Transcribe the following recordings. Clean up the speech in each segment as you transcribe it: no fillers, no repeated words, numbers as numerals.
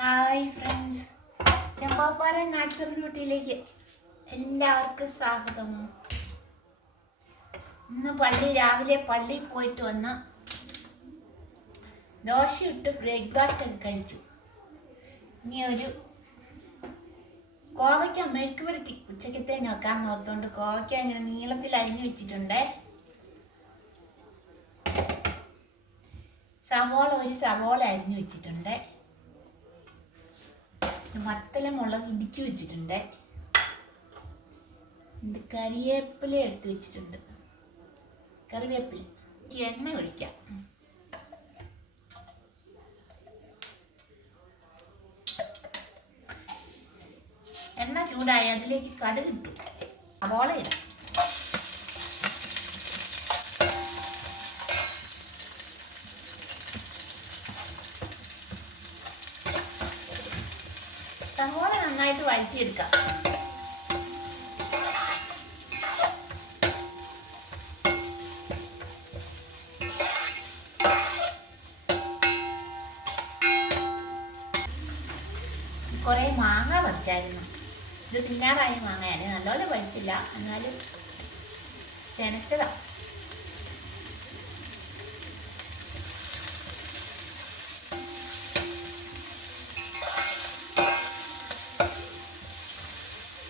Hi friends, Chembappara natural ബ്യൂട്ടിയിലേക്ക് എല്ലാവർക്കും സ്വാഗതം. ഇന്ന് രാവിലെ പള്ളിയിൽ പോയിട്ട് വന്ന് ദോശ ഇട്ട് ബ്രേക്ക്ഫാസ്റ്റ് ഒക്കെ കഴിച്ചു. ഇനി ഒരു കോവയ്ക്ക മെഴുക്ക് പുരട്ടി ഉച്ചക്കത്തേന് വെക്കാന്ന് ഓർത്തുകൊണ്ട് കോവയ്ക്ക ഇങ്ങനെ നീളത്തിൽ അരിഞ്ഞു വെച്ചിട്ടുണ്ട്. ഒരു സവോള അരിഞ്ഞു വെച്ചിട്ടുണ്ട്. വത്തല മുളക് ഇടിച്ചു വെച്ചിട്ടുണ്ട്. കറിവേപ്പില എടുത്ത് വെച്ചിട്ടുണ്ട്. കറിവേപ്പില എണ്ണ ഒഴിക്കാം. എണ്ണ ചൂടായി അതിലേക്ക് കടുക് ഇട്ടു. സവോള ഇടാം. സവോള നന്നായിട്ട് വഴറ്റിയെടുക്കാം. കുറേ മാങ്ങ പറിച്ചായിരുന്നു. ഇത് തിന്നാറായ മാങ്ങയാണ്. നല്ലപോലെ പഴിച്ചില്ല, എന്നാലും ചെനച്ചതാ.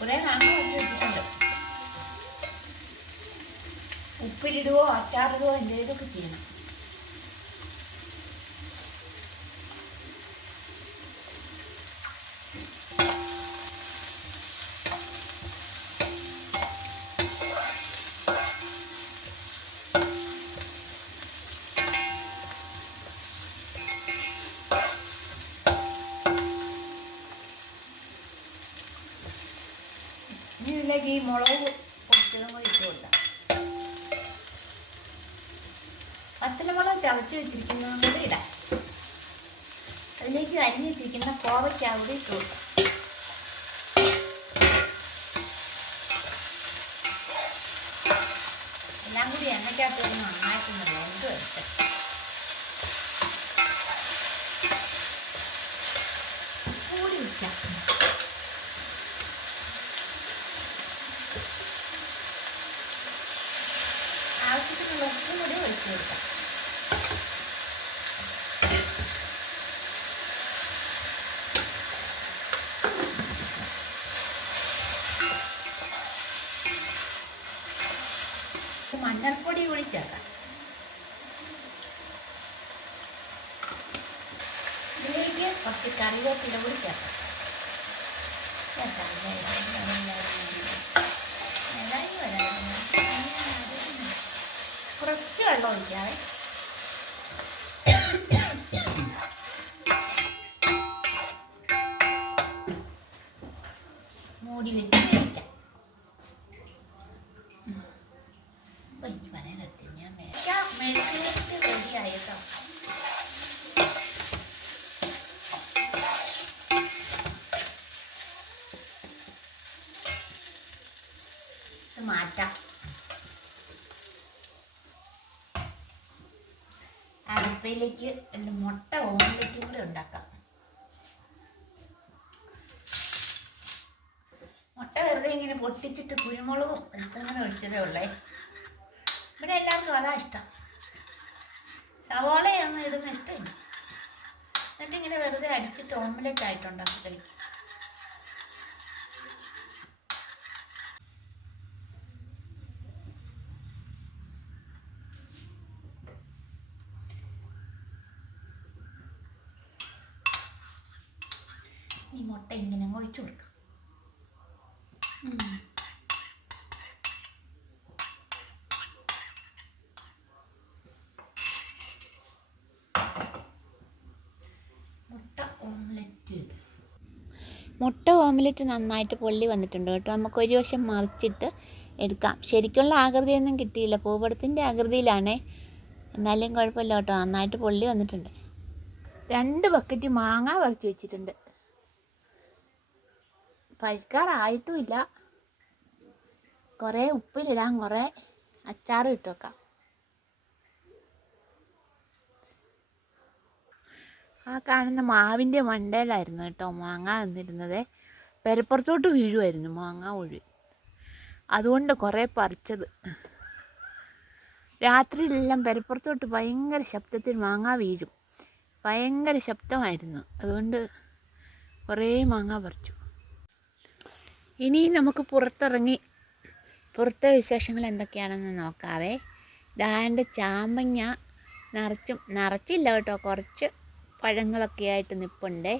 കുറേ മാങ്ങ പറിച്ച് വെച്ചിട്ടുണ്ട്. ഉപ്പിലിടുവോ അച്ചാറിടുവോ എന്തെങ്കിലുമൊക്കെ ചെയ്യണം. ഇതിലേക്ക് ഈ മുളക് പൊടിച്ചതും കൂടി ഇട്ട് കൊടുക്കാം. വത്തലമുളക് ചതച്ച് വെച്ചിരിക്കുന്നതും കൂടി ഇടാം. അതിലേക്ക് അരിഞ്ഞ് വെച്ചിരിക്കുന്ന കോവയ്ക്ക കൂടി ഇട്ട് കൊടുക്കാം. എല്ലാം കൂടി എണ്ണയ്ക്കകത്ത് ഒരു നന്നായിട്ടൊന്ന് വെന്ത് വെച്ച് കൂടി വയ്ക്കാം. ആവശ്യത്തിനുള്ള ഉപ്പും കൂടി ഒഴിച്ചു കൊടുക്കാം. മഞ്ഞൾപ്പൊടി കൂടി ചേർക്കാം. ഇതിലേക്ക് കുറച്ച് കറിവേപ്പില കൂടി ചേർക്കാം. കുറച്ച് വെള്ളം ഒഴിക്കാതെ മൂടി വെച്ച് കഴിക്കാം. മെഴുക്ക് റെഡി ആയിട്ടോ. മാറ്റാം. അടുപ്പയിലേക്ക് മുട്ട ഓംലെറ്റും കൂടെ ഉണ്ടാക്കാം. മുട്ട വെറുതെ ഇങ്ങനെ പൊട്ടിച്ചിട്ട് കുരുമുളകും ഇങ്ങനെ ഒഴിച്ചതേ ഉള്ളേ. ഇവിടെ എല്ലാവർക്കും അതാ ഇഷ്ടം. സവോളയൊന്നും ഇടുന്ന ഇഷ്ടമില്ല. എന്നിട്ടിങ്ങനെ വെറുതെ അടിച്ചിട്ട് ഓംലെറ്റ് ആയിട്ടുണ്ടാക്കി കഴിക്കും. ഈ മുട്ട ഇങ്ങനെ ഒഴിച്ചു കൊടുക്കാം. മുട്ട ഓംലെറ്റ് നന്നായിട്ട് പൊള്ളി വന്നിട്ടുണ്ട് കേട്ടോ. നമുക്ക് ഒരു വശം മറിച്ചിട്ട് എടുക്കാം. ശരിക്കുള്ള ആകൃതിയൊന്നും കിട്ടിയില്ല, പൂപടത്തിൻ്റെ ആകൃതിയിലാണേ. എന്നാലും കുഴപ്പമില്ല കേട്ടോ, നന്നായിട്ട് പൊള്ളി വന്നിട്ടുണ്ട്. 2 ബക്കറ്റ് മാങ്ങ പറിച്ച് വെച്ചിട്ടുണ്ട്. പഴുക്കാറായിട്ടുമില്ല. കുറേ ഉപ്പിലിടാം, കുറേ അച്ചാറും ഇട്ട് വെക്കാം. ആ കാണുന്ന മാവിൻ്റെ മണ്ടയിലായിരുന്നു കേട്ടോ മാങ്ങ വന്നിരുന്നത്. പെരപ്പുറത്തോട്ട് വീഴുമായിരുന്നു മാങ്ങ മുഴുവൻ. അതുകൊണ്ട് കുറേ പറിച്ചത്. രാത്രിയിലെല്ലാം പെരപ്പുറത്തോട്ട് ഭയങ്കര ശബ്ദത്തിൽ മാങ്ങ വീഴും. ഭയങ്കര ശബ്ദമായിരുന്നു. അതുകൊണ്ട് കുറേ മാങ്ങ പറിച്ചു. ഇനി നമുക്ക് പുറത്തിറങ്ങി പുറത്തെ വിശേഷങ്ങൾ എന്തൊക്കെയാണെന്ന് നോക്കാവേ. ദാണ്ട് ചാമ്പങ്ങ നിറച്ചില്ല കേട്ടോ, കുറച്ച് പഴങ്ങളൊക്കെ ആയിട്ട് നിൽപ്പുണ്ടേ.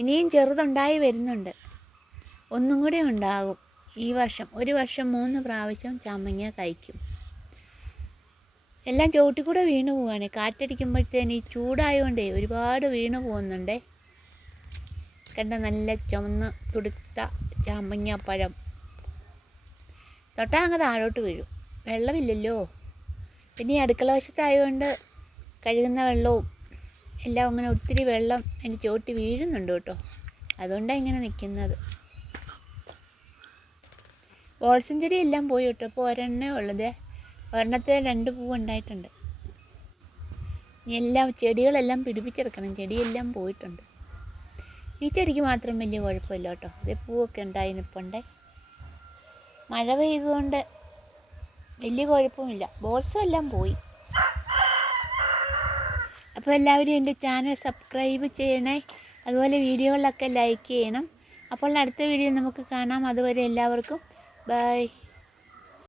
ഇനിയും ചെറുതുണ്ടായി വരുന്നുണ്ട്. ഒന്നും കൂടി ഉണ്ടാകും ഈ വർഷം. ഒരു വർഷം 3 പ്രാവശ്യം ചാമ്പങ്ങ കഴിക്കും. എല്ലാം ചുവട്ടിൽ വീണു പോവാണ്. കാറ്റടിക്കുമ്പോഴത്തേന് ഈ ചൂടായതുകൊണ്ടേ ഒരുപാട് വീണു പോകുന്നുണ്ടേ. കണ്ട നല്ല ചുമന്ന് തുടുത്ത ചാമ്പങ്ങ പഴം തൊട്ടാൽ അങ്ങ് താഴോട്ട് വീഴും. വെള്ളമില്ലല്ലോ. പിന്നെ ഈ അടുക്കള വശത്തായതുകൊണ്ട് കഴുകുന്ന വെള്ളവും എല്ലാം അങ്ങനെ ഒത്തിരി വെള്ളം അതിന് ചുവട്ടി വീഴുന്നുണ്ട് കേട്ടോ. അതുകൊണ്ടാണ് ഇങ്ങനെ നിൽക്കുന്നത്. ബോൾസും ചെടി എല്ലാം പോയി കേട്ടോ. ഇപ്പോൾ ഒരെണ്ണേ ഉള്ളത്. ഒരെണ്ണത്തിൽ 2 പൂവ് ഉണ്ടായിട്ടുണ്ട്. എല്ലാം ചെടികളെല്ലാം പിടിപ്പിച്ചെടുക്കണം. ചെടിയെല്ലാം പോയിട്ടുണ്ട്. ഈ ചെടിക്ക് മാത്രം വലിയ കുഴപ്പമില്ല കേട്ടോ. ഇത് പൂവൊക്കെ ഉണ്ടായി നിൽപ്പുണ്ടേ. മഴ പെയ്തുകൊണ്ട് വലിയ കുഴപ്പമില്ല. ബോൾസും എല്ലാം പോയി. അപ്പോൾ എല്ലാവരും എൻ്റെ ചാനൽ സബ്സ്ക്രൈബ് ചെയ്യണേ. അതുപോലെ വീഡിയോകളിലൊക്കെ ലൈക്ക് ചെയ്യണം. അപ്പോൾ അടുത്ത വീഡിയോ നമുക്ക് കാണാം. അതുവരെ എല്ലാവർക്കും ബൈ.